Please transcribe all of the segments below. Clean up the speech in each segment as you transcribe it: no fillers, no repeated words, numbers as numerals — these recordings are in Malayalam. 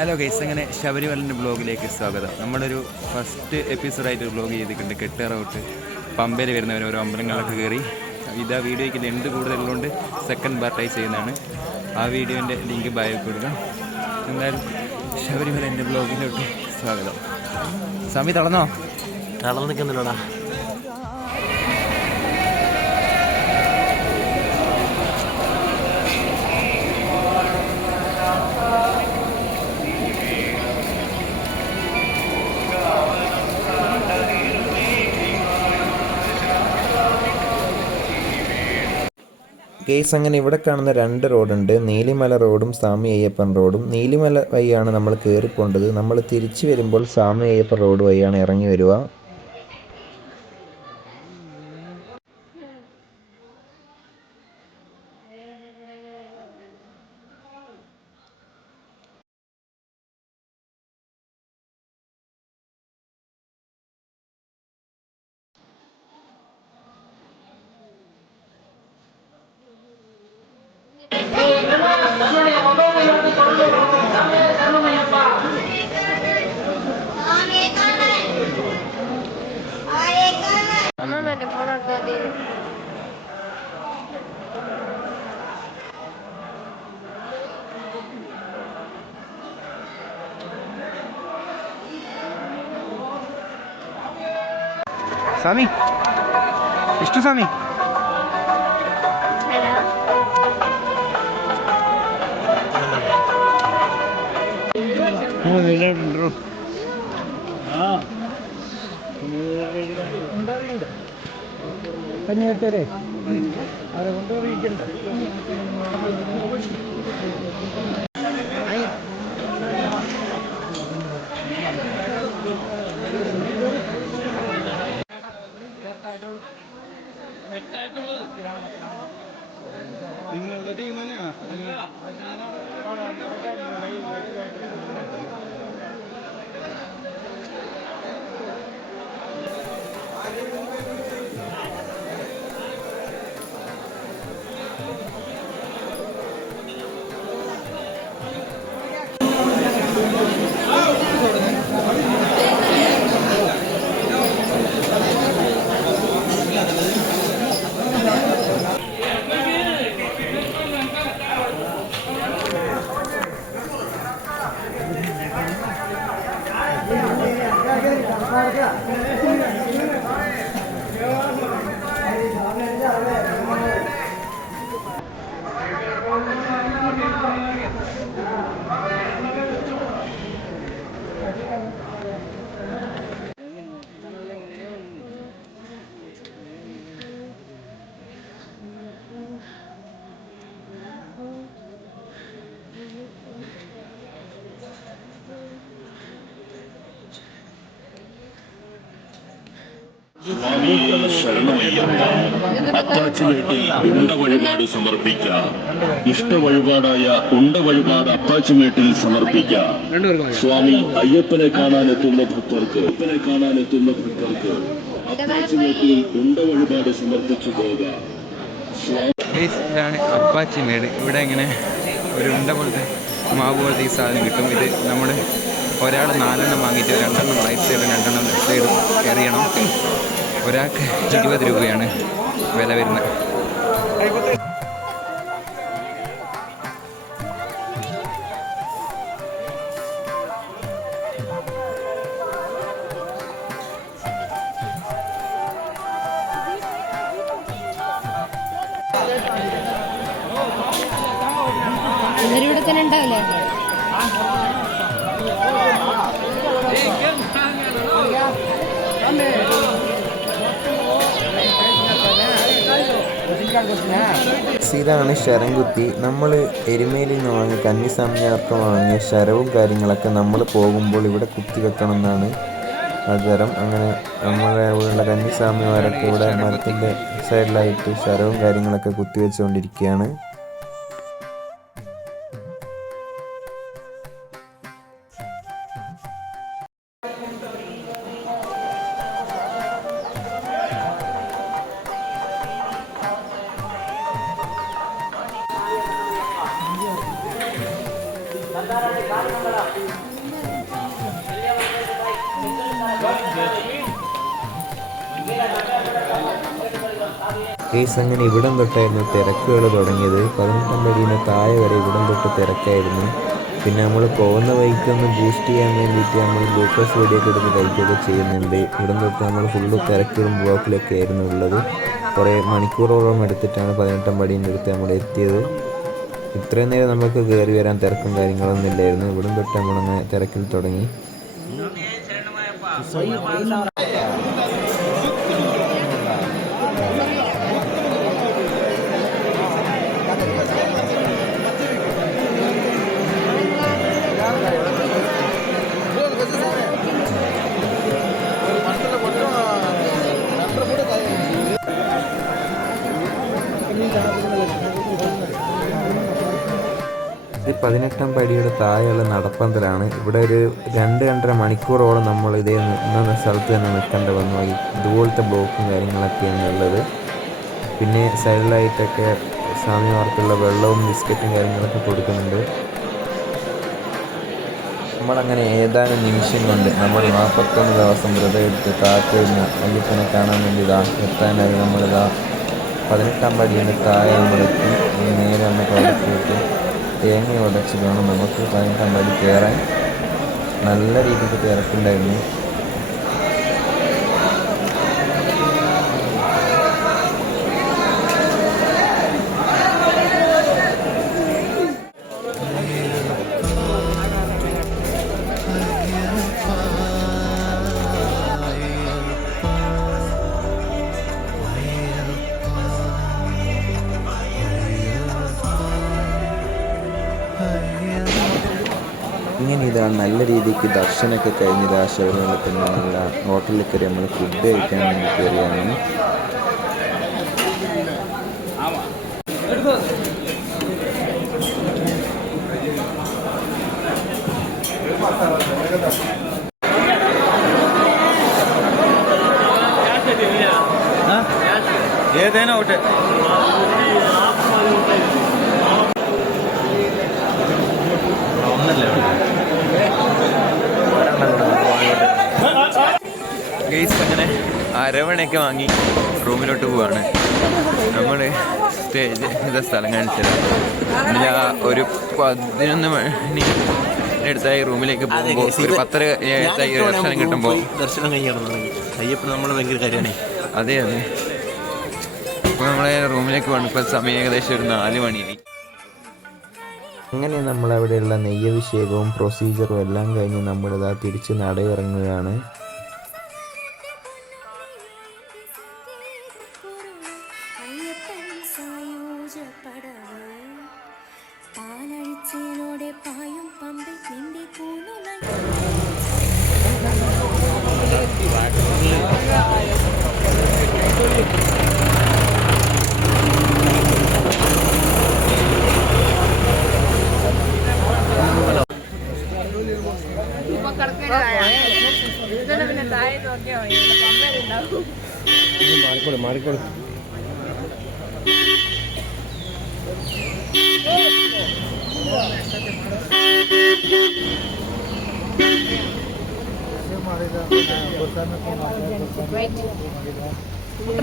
ഹലോ ഗൈസ്, അങ്ങനെ ശബരിമലൻ്റെ ബ്ലോഗിലേക്ക് സ്വാഗതം. നമ്മളൊരു ഫസ്റ്റ് എപ്പിസോഡായിട്ട് ബ്ലോഗ് ചെയ്തിട്ടുണ്ട്. കെട്ടേറ തൊട്ട് പമ്പയിൽ വരുന്നവർ ഓരോ അമ്പലങ്ങളിലൊക്കെ കയറി ഇതാ വീഡിയോയ്ക്ക് ലെന്ത് കൂടുതലുള്ളതുകൊണ്ട് സെക്കൻഡ് പാർട്ടായി ചെയ്യുന്നതാണ്. ആ വീഡിയോൻ്റെ ലിങ്ക് ബയോയിൽ കൊടുക്കാം. എന്തായാലും ശബരിമലൻ്റെ ബ്ലോഗിലോട്ട് സ്വാഗതം. സമി തളർന്നോ? തളർന്ന് നിൽക്കുന്നില്ലടാ. കേസ് അങ്ങനെ ഇവിടെ കാണുന്ന രണ്ട് റോഡുണ്ട്. നീലിമല റോഡും സ്വാമി അയ്യപ്പൻ റോഡും. നീലിമല വഴിയാണ് നമ്മൾ കയറിപ്പോണ്ടത്. നമ്മൾ തിരിച്ചു വരുമ്പോൾ സ്വാമി അയ്യപ്പൻ റോഡ് വഴിയാണ് ഇറങ്ങി വരിക. സ്വാമി വിഷ്ണു സ്വാമി കഞ്ഞിട്ടേ അവരെ കൊണ്ടുപോയിക്കണ്ട. നിങ്ങളുടെ ടീം തന്നെയാ. ശരണമയ്യപ്പ. അത്താച്ചി വീട്ടിൽ ഉണ്ട വഴിപാട് സമർപ്പിക്കാം. ഇഷ്ട വഴിപാടായ ഉണ്ട വഴിപാട് അത്താച്ചി വീട്ടിൽ സമർപ്പിക്കാം. സ്വാമി അയ്യപ്പനെ കാണാനെത്തുന്ന ഭക്തർക്ക് അത്താച്ചി വീട്ടിൽ ഉണ്ട വഴിപാട് സമർപ്പിച്ചു പോകാം. ഇതാണ് അപ്പാച്ചി മേട്. ഇവിടെ ഇങ്ങനെ ഒരു ഉണ്ട പോലത്തെ മാവ് പോലത്തെ ഈ സാധനം കിട്ടും. ഇത് നമ്മൾ ഒരാൾ 4 വാങ്ങിയിട്ട് 2 റൈറ്റ് സൈഡും 2 ലെഫ്റ്റ് സൈഡും എറിയണം. ഒരാൾക്ക് 20 രൂപയാണ് വില വരുന്നത്. ഇവിടെ തന്നെ ഉണ്ടാവില്ലേ? ഇതാണ് ശരംകുത്തി. നമ്മൾ എരുമേലിൽ നിന്ന് വാങ്ങിയ കന്നിസ്വാമിയാർക്ക് വാങ്ങിയ ശരവും കാര്യങ്ങളൊക്കെ നമ്മൾ പോകുമ്പോൾ ഇവിടെ കുത്തി വെക്കണം എന്നാണ് ആചാരം. അങ്ങനെ നമ്മളെ ഇവിടെയുള്ള കന്നിസ്വാമിമാരൊക്കെ ഇവിടെ മരത്തിൻ്റെ സൈഡിലായിട്ട് ശരവും കാര്യങ്ങളൊക്കെ കുത്തിവെച്ചുകൊണ്ടിരിക്കുകയാണ്. Thank you. കേസ് അങ്ങനെ ഇവിടം തൊട്ടായിരുന്നു തിരക്കുകൾ തുടങ്ങിയത്. 18 പടിയിൽ നിന്ന് താഴെ വരെ ഇവിടം തൊട്ട് തിരക്കായിരുന്നു. പിന്നെ നമ്മൾ പോകുന്ന വഴിക്കൊന്ന് ബൂസ്റ്റ് ചെയ്യാൻ വേണ്ടിയിട്ട് നമ്മൾ ഗ്ലൂക്കോസ് പൊടിയൊക്കെ എടുത്ത് കഴിക്കുകയൊക്കെ ചെയ്യുന്നുണ്ട്. ഇവിടം തൊട്ട് നമ്മൾ ഫുള്ള് തിരക്കിലും ബ്ലോക്കിലൊക്കെ ആയിരുന്നു ഉള്ളത്. കുറേ മണിക്കൂറോളം എടുത്തിട്ടാണ് 18 പടീൻ്റെ അടുത്ത് നമ്മൾ എത്തിയത്. ഇത്രയും നേരം നമുക്ക് കയറി വരാൻ തിരക്കും കാര്യങ്ങളൊന്നും ഇല്ലായിരുന്നു. ഇവിടം തൊട്ട് നമ്മളങ്ങനെ തിരക്കിൽ തുടങ്ങി. ഇത് 18 പടിയുടെ താഴെയുള്ള നടപ്പന്തലാണ്. ഇവിടെ ഒരു 2-2.5 മണിക്കൂറോളം നമ്മൾ ഇതേ നിന്ന സ്ഥലത്ത് തന്നെ നിൽക്കേണ്ടി വന്നു. ഇതുപോലത്തെ ബ്ലോക്കും കാര്യങ്ങളൊക്കെയാണ് ഉള്ളത്. പിന്നെ സൈഡിലായിട്ടൊക്കെ സ്വാമിമാർക്കുള്ള വെള്ളവും ബിസ്ക്കറ്റും കാര്യങ്ങളൊക്കെ കൊടുക്കുന്നുണ്ട്. നമ്മളങ്ങനെ ഏതാനും നിമിഷം കൊണ്ട് നമ്മൾ 41 ദിവസം വ്രതം എടുത്ത് കാത്തിരുന്ന അയ്യപ്പനെ കാണാൻ വേണ്ടി എത്താനായി. നമ്മളിതാ 18 പടിയുടെ താഴെ നമ്മളെത്തി. നേരെ നമ്മൾ കടത്തിയിട്ട് തേങ്ങ ഉടച്ച് വേണം നമുക്ക് 18 പടി കയറാൻ. നല്ല രീതിക്ക് തിരക്കുണ്ടായിരുന്നു. ഇങ്ങനെ ഇതാ നല്ല രീതിക്ക് ദർശനമൊക്കെ കഴിഞ്ഞത്. ശബരിമല തന്നെയുള്ള ഹോട്ടലിൽ കയറി നമ്മൾ ഫുഡ് കഴിക്കാൻ വേണ്ടി കയറിയാണ്. ഏതേനോ ഔട്ട് ഗെയ്സ് അങ്ങനെ അരവണയൊക്കെ വാങ്ങി റൂമിലോട്ട് പോവാണ്. നമ്മൾ സ്റ്റേജ് ചെയ്ത സ്ഥലം കാണിച്ചത് ഞാൻ ഒരു 11 മണി അടുത്തായി റൂമിലേക്ക് പോകുമ്പോൾ ഒരു 10 ദർശനം കിട്ടുമ്പോൾ ദർശനം കഴിഞ്ഞിടന്നു അയ്യപ്പൻ നമ്മൾ ഭയങ്കര കാര്യമാണ്. അതെ അതെ. ഇപ്പോൾ നമ്മളെ റൂമിലേക്ക് പോകണം. ഇപ്പോൾ സമയം ഏകദേശം ഒരു 4 മണിയായി. അങ്ങനെ നമ്മളവിടെയുള്ള നെയ്യഭിഷേകവും പ്രൊസീജിയറും എല്ലാം കഴിഞ്ഞ് നമ്മളിതാ തിരിച്ച് നടയിറങ്ങുകയാണ്. മാറിക്കോളൂ.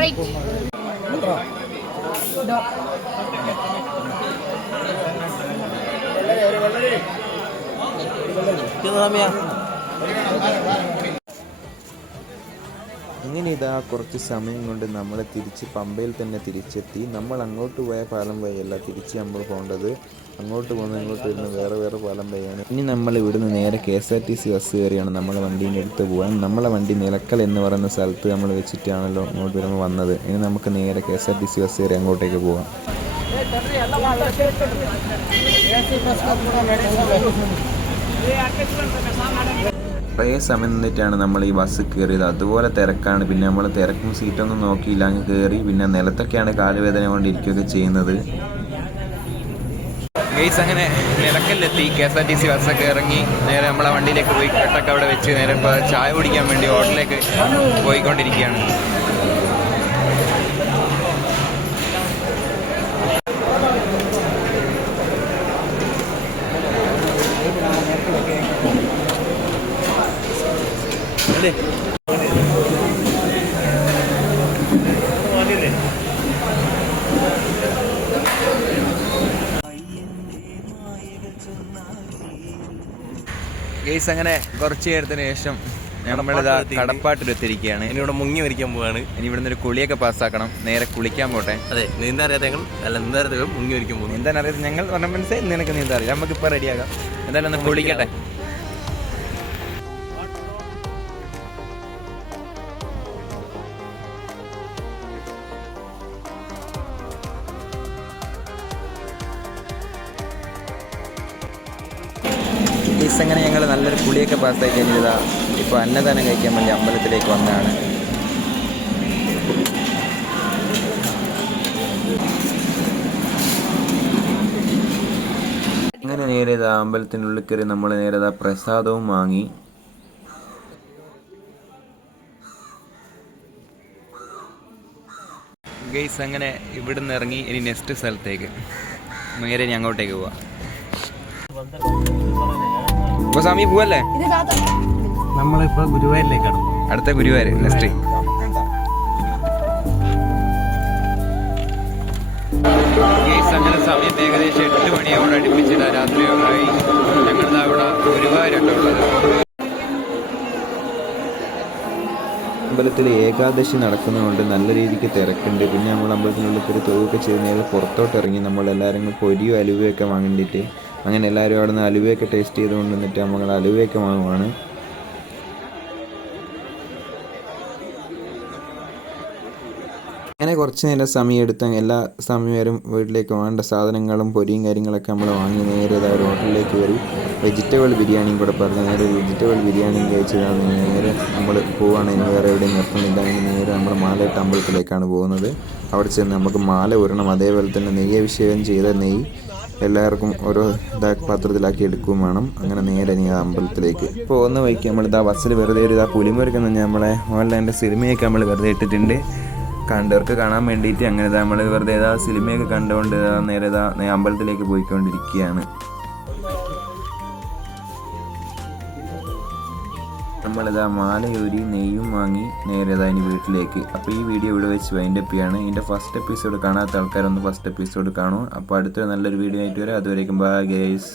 Right. അങ്ങനെ ഇതാ കുറച്ച് സമയം കൊണ്ട് നമ്മൾ തിരിച്ച് പമ്പയിൽ തന്നെ തിരിച്ചെത്തി. നമ്മൾ അങ്ങോട്ട് പോയ പാലം വഴിയല്ല തിരിച്ച് നമ്മൾ പോകേണ്ടത്. അങ്ങോട്ട് പോകുന്ന ഇങ്ങോട്ട് വരുന്ന വേറെ പാലം വഴിയാണ്. ഇനി നമ്മൾ ഇവിടുന്ന് നേരെ KSRTC ബസ് കയറിയാണ് നമ്മളെ വണ്ടീൻ്റെ അടുത്ത് പോകാൻ. നമ്മളെ വണ്ടി നിലക്കൽ എന്ന് പറയുന്ന സ്ഥലത്ത് നമ്മൾ വെച്ചിട്ടാണല്ലോ അങ്ങോട്ട് വരുമ്പോൾ വന്നത്. ഇനി നമുക്ക് നേരെ KSRTC ബസ് കയറി അങ്ങോട്ടേക്ക് പോകാം. കുറേ സമയം നിന്നിട്ടാണ് നമ്മൾ ഈ ബസ് കയറിയത്. അതുപോലെ തിരക്കാണ്. പിന്നെ നമ്മൾ തിരക്കും സീറ്റൊന്നും നോക്കിയില്ല, അങ്ങ് കയറി. പിന്നെ നിലത്തൊക്കെയാണ് കാലുവേദന കൊണ്ടിരിക്കുകയൊക്കെ ചെയ്യുന്നത്. ഗെയ്സ് അങ്ങനെ നിലക്കലിലെത്തി. KSRTC ബസ്സൊക്കെ ഇറങ്ങി നേരെ നമ്മളെ വണ്ടിയിലേക്ക് പോയി കെട്ടൊക്കെ അവിടെ വെച്ച് നേരെ ഇപ്പോൾ ചായ കുടിക്കാൻ വേണ്ടി ഹോട്ടലിലേക്ക് പോയിക്കൊണ്ടിരിക്കുകയാണ്. ഗൈസ് അങ്ങനെ കുറച്ച് നേരത്തിന് ശേഷം നമ്മളിതാ കടപ്പാട്ടിലെത്തിയിരിക്കുകയാണ്. ഇനി ഇവിടെ മുങ്ങി മരിക്കാൻ പോവാണ്. ഇനി ഇവിടുന്ന് ഒരു കുളിയൊക്കെ പാസ്സാക്കണം. നേരെ കുളിക്കാൻ പോട്ടെ. അതെ, നീന്താൻ അറിയാത്ത ഞങ്ങൾ നീന്താൻ മുങ്ങി മരിക്കാൻ പോകുന്നു. എന്താണെന്ന് അറിയാം, ഞങ്ങൾ പറഞ്ഞ മനസ്സിലായി, നിനക്ക് നീന്താൻ അറിയാം. നമുക്കിപ്പോൾ റെഡിയാകാം. എന്തായാലും ഒന്ന് കുളിക്കട്ടെ. അങ്ങനെ ഞങ്ങൾ നല്ലൊരു കുളിയൊക്കെ പാസ്സായി കഴിഞ്ഞതാ ഇപ്പോൾ അന്നദാനം കഴിക്കാൻ വേണ്ടി അമ്പലത്തിലേക്ക് വന്നതാണ്. അങ്ങനെ നേരെ അമ്പലത്തിനുള്ളിൽ കയറി നമ്മൾ നേരെ പ്രസാദവും വാങ്ങി. ഗൈസ് അങ്ങനെ ഇവിടുന്ന് ഇറങ്ങി ഇനി നെക്സ്റ്റ് സ്ഥലത്തേക്ക് നേരെ ഇനി അങ്ങോട്ടേക്ക് പോവാം. അപ്പോൾ സ്വാമി പോവല്ലേ? നമ്മളിപ്പോൾ ഗുരുവായൂരിലേക്കാണ്. അടുത്ത ഗുരുവായൂർ നെക്സ്റ്റ്. അങ്ങനെ സമയത്ത് ഏകദേശം 8 മണിയോട് അടുപ്പിച്ചിട്ട് രാത്രിയോടായി. ഞങ്ങളുടെ അവിടെ ഗുരുവായൂരുള്ളത്. അമ്പലത്തിൽ ഏകാദശി നടക്കുന്നതുകൊണ്ട് നല്ല രീതിക്ക് തിരക്കുണ്ട്. പിന്നെ നമ്മൾ അമ്പലത്തിനുള്ളിൽ ഒരു തൊഴുവൊക്കെ ചെയ്ത് നേരെ പുറത്തോട്ട് ഇറങ്ങി. നമ്മളെല്ലാവരും പൊരിയോ അലുവയൊക്കെ വാങ്ങിയിട്ട് അങ്ങനെ എല്ലാവരും അവിടെ നിന്ന് അലുവയൊക്കെ ടേസ്റ്റ് ചെയ്ത് കൊണ്ടുവന്നിട്ട് നമ്മൾ അലുവയൊക്കെ വാങ്ങുവാണ്. അങ്ങനെ കുറച്ച് നേരം സമയം എടുത്ത് എല്ലാ സമയവും വീട്ടിലേക്ക് വേണ്ട സാധനങ്ങളും പൊരിയും കാര്യങ്ങളൊക്കെ നമ്മൾ വാങ്ങി നേരെ ഒരു ഹോട്ടലിലേക്ക് കയറി വെജിറ്റബിൾ ബിരിയാണിയും കൂടെ പറഞ്ഞ് നേരെ വെജിറ്റബിൾ ബിരിയാണിയും കഴിച്ചതാണ്. നേരെ നമ്മൾ പോവുകയാണ്. ഇനി വേറെ എവിടെയും നിർത്തുന്നില്ല. അങ്ങനെ നേരെ നമ്മൾ മാലയിട്ട അമ്പലത്തിലേക്കാണ് പോകുന്നത്. അവിടെ ചെന്ന് നമുക്ക് മാല ഉരണം. അതേപോലെ തന്നെ നെയ്യഭിഷേകം ചെയ്ത നെയ്യ് എല്ലാവർക്കും ഓരോ പാത്രത്തിലാക്കി എടുക്കുകയും വേണം. അങ്ങനെ നേരെ നീ അമ്പലത്തിലേക്ക് പോകുന്ന വഴിക്ക് നമ്മളിതാ ബസ്സിൽ വെറുതെ ഒരു പുലിമുരുക്കെന്ന് പറഞ്ഞാൽ നമ്മളെ മോഹൻലാലിൻ്റെ സിനിമയൊക്കെ നമ്മൾ വെറുതെ ഇട്ടിട്ടുണ്ട് കണ്ടവർക്ക് കാണാൻ വേണ്ടിയിട്ട്. അങ്ങനെ നമ്മൾ വെറുതെ സിനിമയൊക്കെ കണ്ടുകൊണ്ട് നേരെ അമ്പലത്തിലേക്ക് പോയിക്കൊണ്ടിരിക്കുകയാണ്. മാലയൊരി നെയ്യും വാങ്ങി നേരെ ഇനി വീട്ടിലേക്ക്. അപ്പോൾ ഈ വീഡിയോ ഇവിടെ വെച്ച് വൈൻഡപ്പ് ചെയ്യാണ്. ഇതിൻ്റെ ഫസ്റ്റ് എപ്പിസോഡ് കാണാത്ത ആൾക്കാരൊന്ന് ഫസ്റ്റ് എപ്പിസോഡ് കാണും. അപ്പോൾ അടുത്തൊരു നല്ലൊരു വീഡിയോ ആയിട്ട് വരാം. അതുവരേക്കും ബൈ ഗൈസ്.